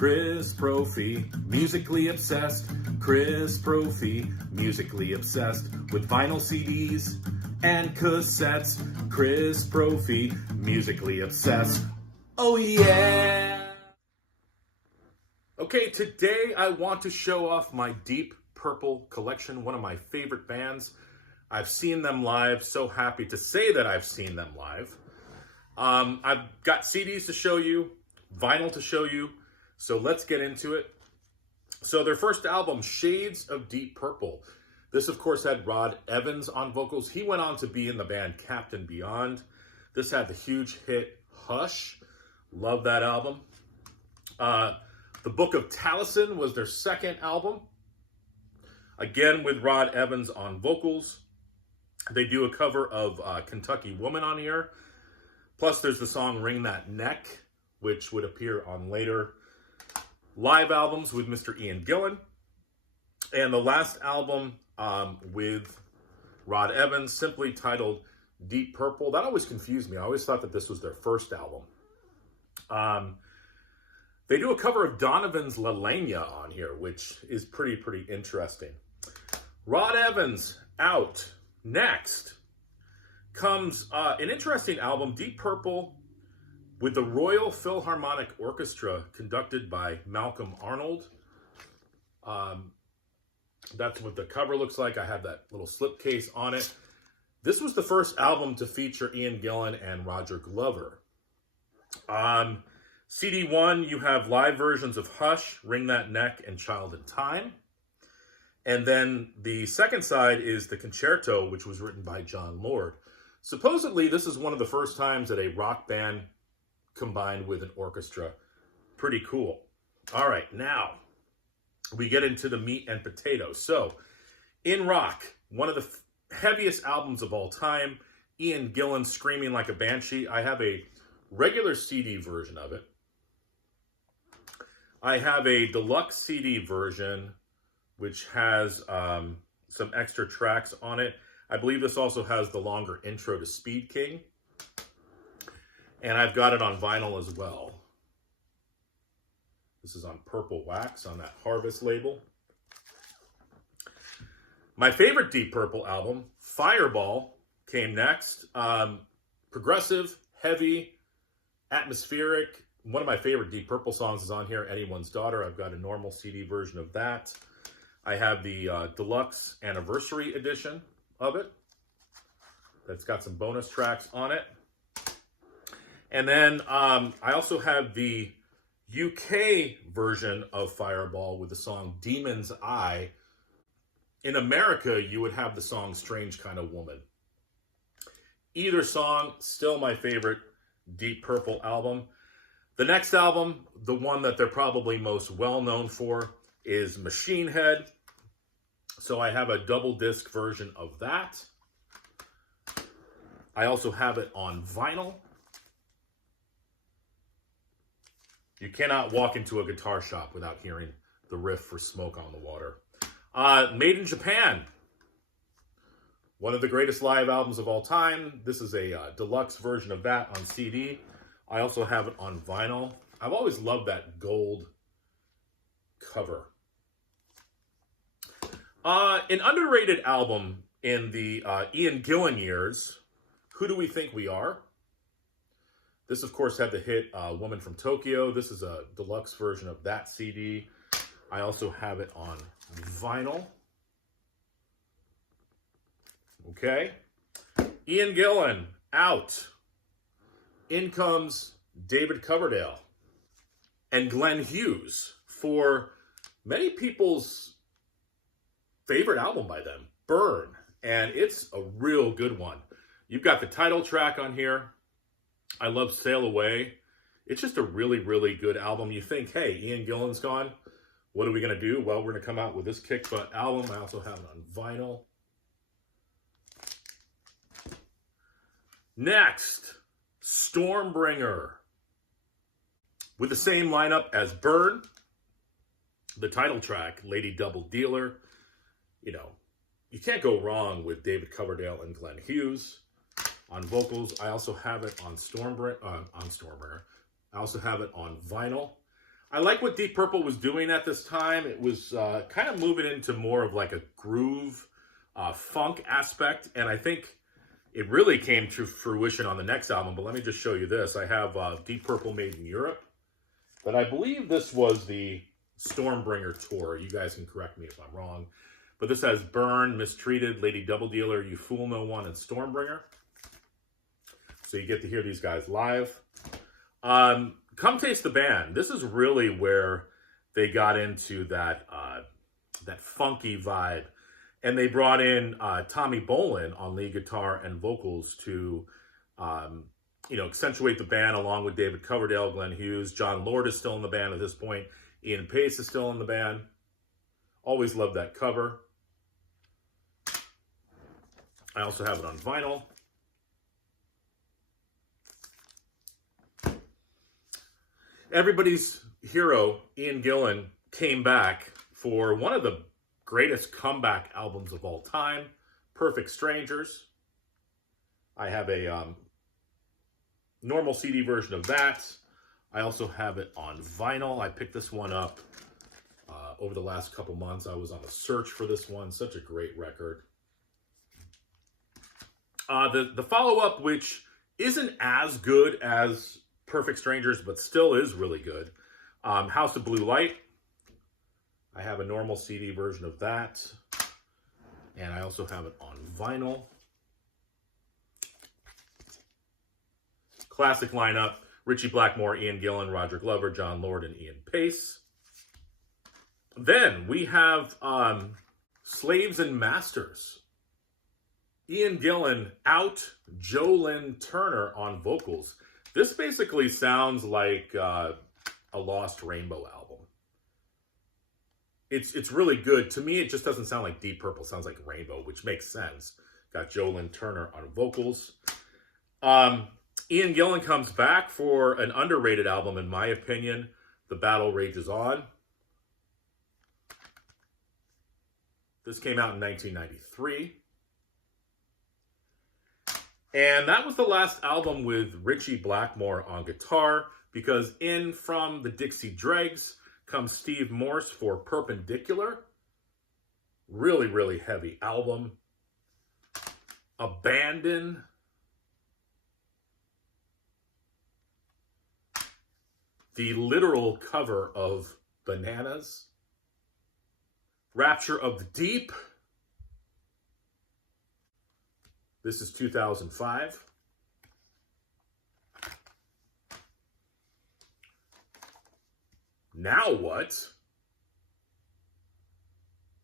Chris Brophy, musically obsessed. Chris Brophy, musically obsessed with vinyl CDs and cassettes. Chris Brophy, musically obsessed. Oh yeah! Okay, today I want to show off my Deep Purple collection, one of my favorite bands. I've seen them live, so happy to say that I've seen them live. I've got CDs to show you, vinyl to show you, so let's get into it. So their first album, Shades of Deep Purple. This, of course, had Rod Evans on vocals. He went on to be in the band Captain Beyond. This had the huge hit Hush. Love that album. The Book of Taliesin was their second album. Again, with Rod Evans on vocals. They do a cover of Kentucky Woman on here. Plus, there's the song Ring That Neck, which would appear on later live albums with Mr. Ian Gillan. And the last album with Rod Evans, simply titled Deep Purple. That always confused me. I always thought that this was their first album. They do a cover of Donovan's La Leña on here, which is pretty interesting. Rod Evans out. Next comes an interesting album, Deep Purple, with the Royal Philharmonic Orchestra, conducted by Malcolm Arnold. That's what the cover looks like. I have that little slipcase on it. This was the first album to feature Ian Gillan and Roger Glover. On CD 1, you have live versions of Hush, Ring That Neck, and Child in Time. And then the second side is the concerto, which was written by John Lord. Supposedly, this is one of the first times that a rock band combined with an orchestra. Pretty cool. All right, now we get into the meat and potatoes. So, in rock, one of the heaviest albums of all time, Ian Gillan Screaming Like a Banshee. I have a regular CD version of it. I have a deluxe CD version, which has some extra tracks on it. I believe this also has the longer intro to Speed King. And I've got it on vinyl as well. This is on purple wax on that Harvest label. My favorite Deep Purple album, Fireball, came next. Progressive, heavy, atmospheric. One of my favorite Deep Purple songs is on here, Anyone's Daughter. I've got a normal CD version of that. I have the deluxe anniversary edition of it. That's got some bonus tracks on it. And then I also have the UK version of Fireball with the song Demon's Eye. In America, you would have the song Strange Kind of Woman. Either song, still my favorite Deep Purple album. The next album, the one that they're probably most well known for, is Machine Head. So I have a double disc version of that. I also have it on vinyl. You cannot walk into a guitar shop without hearing the riff for Smoke on the Water. Made in Japan. One of the greatest live albums of all time. This is a deluxe version of that on CD. I also have it on vinyl. I've always loved that gold cover. An underrated album in the Ian Gillan years, Who Do We Think We Are? This, of course, had the hit Woman from Tokyo. This is a deluxe version of that CD. I also have it on vinyl. Okay. Ian Gillan, out. In comes David Coverdale and Glenn Hughes for many people's favorite album by them, Burn. And it's a real good one. You've got the title track on here. I love Sail Away. It's just a really good album. You think, hey, Ian Gillan's gone. What are we going to do? Well, we're going to come out with this kick butt album. I also have it on vinyl. Next, Stormbringer. With the same lineup as Burn. The title track, Lady Double Dealer. You know, you can't go wrong with David Coverdale and Glenn Hughes on vocals. I also have it on Stormbringer. I also have it on vinyl. I like what Deep Purple was doing at this time. It was kind of moving into more of like a groove, funk aspect, and I think it really came to fruition on the next album. But let me just show you this. I have Deep Purple Made in Europe, but I believe this was the Stormbringer tour. You guys can correct me if I'm wrong. But this has Burn, Mistreated, Lady Double Dealer, You Fool No One, and Stormbringer. So you get to hear these guys live. Come Taste the Band. This is really where they got into that that funky vibe. And they brought in Tommy Bolin on lead guitar and vocals to accentuate the band, along with David Coverdale, Glenn Hughes. John Lord is still in the band at this point. Ian Pace is still in the band. Always loved that cover. I also have it on vinyl. Everybody's hero, Ian Gillan, came back for one of the greatest comeback albums of all time, Perfect Strangers. I have a normal CD version of that. I also have it on vinyl. I picked this one up over the last couple months. I was on a search for this one. Such a great record. The follow-up, which isn't as good as Perfect Strangers, but still is really good. House of Blue Light. I have a normal CD version of that. And I also have it on vinyl. Classic lineup. Ritchie Blackmore, Ian Gillan, Roger Glover, John Lord, and Ian Pace. Then we have Slaves and Masters. Ian Gillan out, Joe Lynn Turner on vocals. This basically sounds like a Lost Rainbow album. It's really good. To me, it just doesn't sound like Deep Purple. It sounds like Rainbow, which makes sense. Got Joe Lynn Turner on vocals. Ian Gillan comes back for an underrated album, in my opinion. The Battle Rages On. This came out in 1993. And that was the last album with Ritchie Blackmore on guitar, because in from the Dixie Dregs comes Steve Morse for Perpendicular. Really, really heavy album. Abandon. The literal cover of Bananas. Rapture of the Deep. This is 2005. Now What?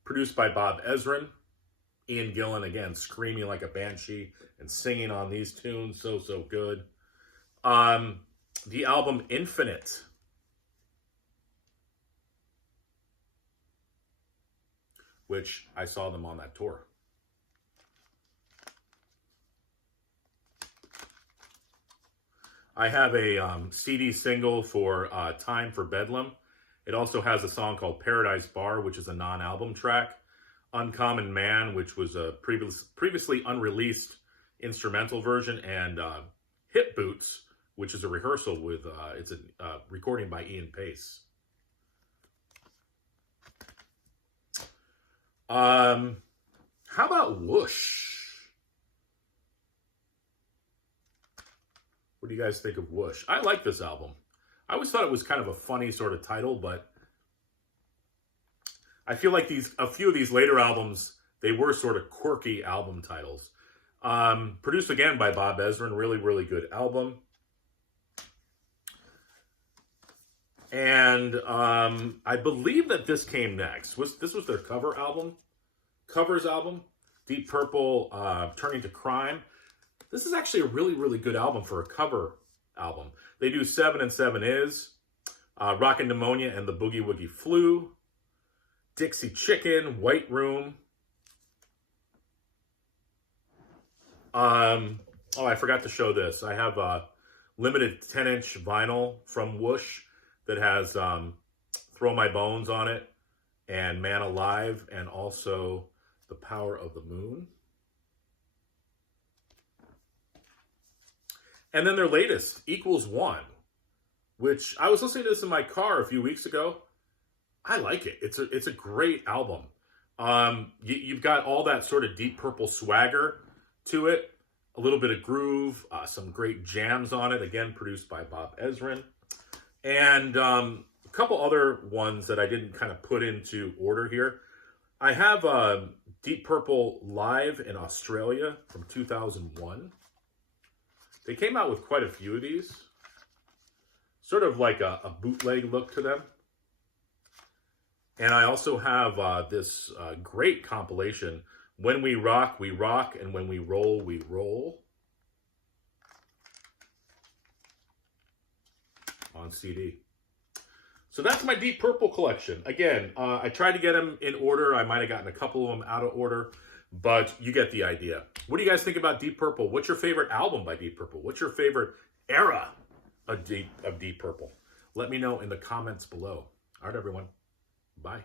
Produced by Bob Ezrin. Ian Gillan, again, screaming like a banshee and singing on these tunes. So, so good. The album Infinite. Which I saw them on that tour. I have a CD single for Time for Bedlam. It also has a song called Paradise Bar, which is a non-album track. Uncommon Man, which was a previously unreleased instrumental version. And Hip Boots, which is a rehearsal with, it's a recording by Ian Pace. How about Whoosh? What do you guys think of Whoosh? I like this album. I always thought it was kind of a funny sort of title, but I feel like a few of these later albums, they were sort of quirky album titles. Produced again by Bob Ezrin. Really, really good album. And I believe that this came next. This was their covers album. Deep Purple, Turning to Crime. This is actually a really, really good album for a cover album. They do 7 and 7 Is, Rockin' Pneumonia and the Boogie Woogie Flu, Dixie Chicken, White Room. Oh, I forgot to show this. I have a limited 10-inch vinyl from Whoosh that has Throw My Bones on it, and Man Alive, and also The Power of the Moon. And then their latest, Equals One. which I was listening to this in my car a few weeks ago. I like it. It's a great album. You've got all that sort of Deep Purple swagger to it, a little bit of groove, some great jams on it, again, produced by Bob Ezrin. And a couple other ones that I didn't kind of put into order here. I have Deep Purple Live in Australia from 2001. They came out with quite a few of these. Sort of like a bootleg look to them. And I also have this great compilation, When We Rock, and When We Roll, We Roll, on CD. So that's my Deep Purple collection. Again, I tried to get them in order. I might have gotten a couple of them out of order, but you get the idea. What do you guys think about Deep Purple? What's your favorite album by Deep Purple? What's your favorite era of Deep Purple? Let me know in the comments below. All right, everyone. Bye.